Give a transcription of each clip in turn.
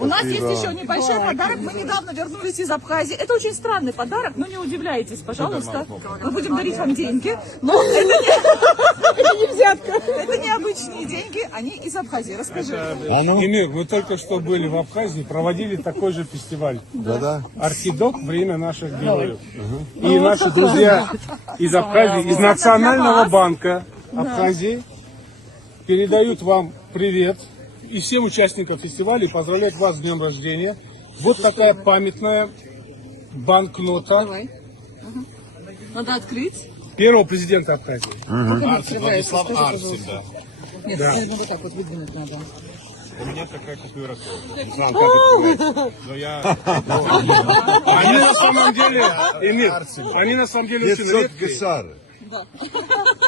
У нас есть еще небольшой подарок. Мы недавно вернулись из Абхазии. Это очень странный подарок, но не удивляйтесь, пожалуйста. Мы будем дарить вам деньги, но это не взятка. Это не обычные деньги, они из Абхазии. Расскажи. Эмир, мы только что были в Абхазии, проводили такой же фестиваль. Да-да. Архидок, время наших героев. И наши друзья из Абхазии, из Национального банка Абхазии передают вам привет. И всем участникам фестиваля поздравляют вас с днем рождения. Вот такая памятная банкнота Давай. Надо открыть. первого президента Абхазии. Арцик, Владислав Арцик, да. Нет, наверное, вот так вот выдвинуть надо. У меня такая купюра тоже. Не знаю, как открывать. Но я... Они на самом деле, Эмир, они на самом деле очень 500 редкие. гусары.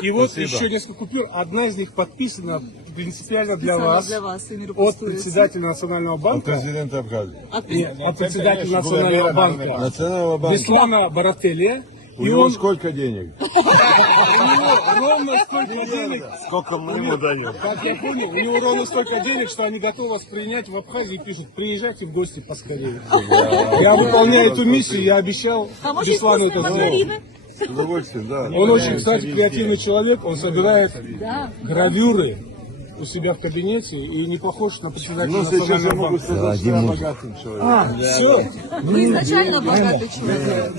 И вот Спасибо. еще несколько купюр. Одна из них подписана принципиально для Специально вас. для вас, Эмир, От пустуется. председателя Национального От банка. президента Абхазии. Нет, от председателя Национального банка. Национального банка. Беслана Барателя. У И него он сколько денег? у него ровно столько денег, Сколько мы ему даем? как я понял, у него ровно столько денег, что они готовы вас принять в Абхазии и пишут, приезжайте в гости поскорее. Я выполняю эту миссию, я обещал Там очень Беслану вкусные это сделать. мандарины. С удовольствием, да. Он очень, кстати, креативный человек, он собирает гравюры у себя в кабинете и не похож на председателя Ну, сейчас я Национального могу банка. сказать, что я богатым человеком. Все. Вы изначально богатый человек.